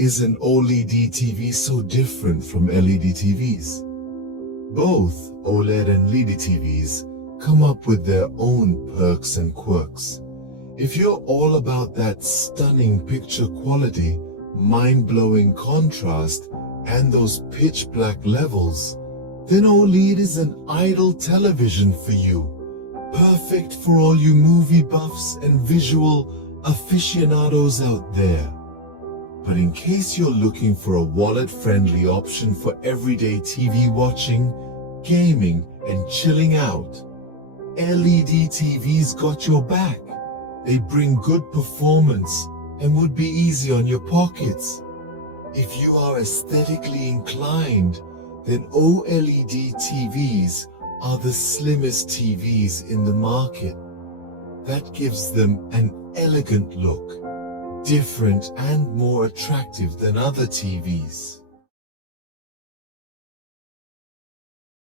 is an OLED TV so different from LED TVs? Both OLED and LED TVs come up with their own perks and quirks. If you're all about that stunning picture quality, mind-blowing contrast, and those pitch black levels, then OLED is an ideal television for you. Perfect for all you movie buffs and visual aficionados out there. But in case you're looking for a wallet-friendly option for everyday TV watching, gaming, and chilling out, LED TVs got your back. They bring good performance and would be easy on your pockets. If you are aesthetically inclined, then OLED TVs are the slimmest TVs in the market. That gives them an elegant look, different and more attractive than other TVs.